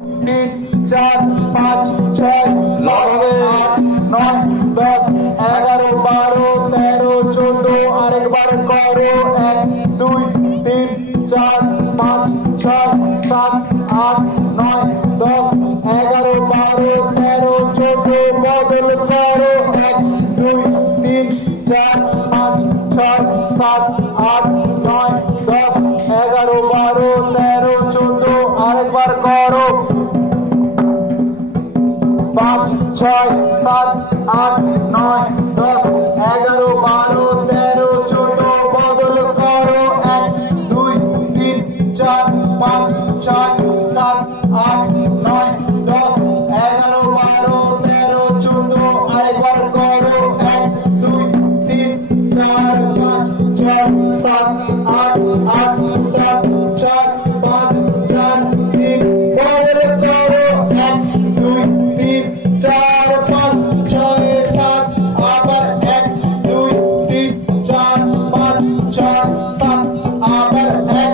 তিন চার পাঁচ ছয় আট নয় 10 11 12 13 14 আরেকবার করো 1 2 3 4 5 6 7 8 9 10 11 12 13 14 বদল করো 1 2 3 4 5 6 7 8 9 10 11 12 13 14 আরেকবার করো 5 6 7 8 9 10 11 12 13 14 বদল করো 1 2 3 4 5 6 7 8 9 10 11 12 13 14 আরেকবার করো 1 2 3 4 5 6 7 8 8 7 4 5 4 3 বদল করো 1 2 3 4 5 6 7 আবার 1 2 3 4 5 6 7 আবার 1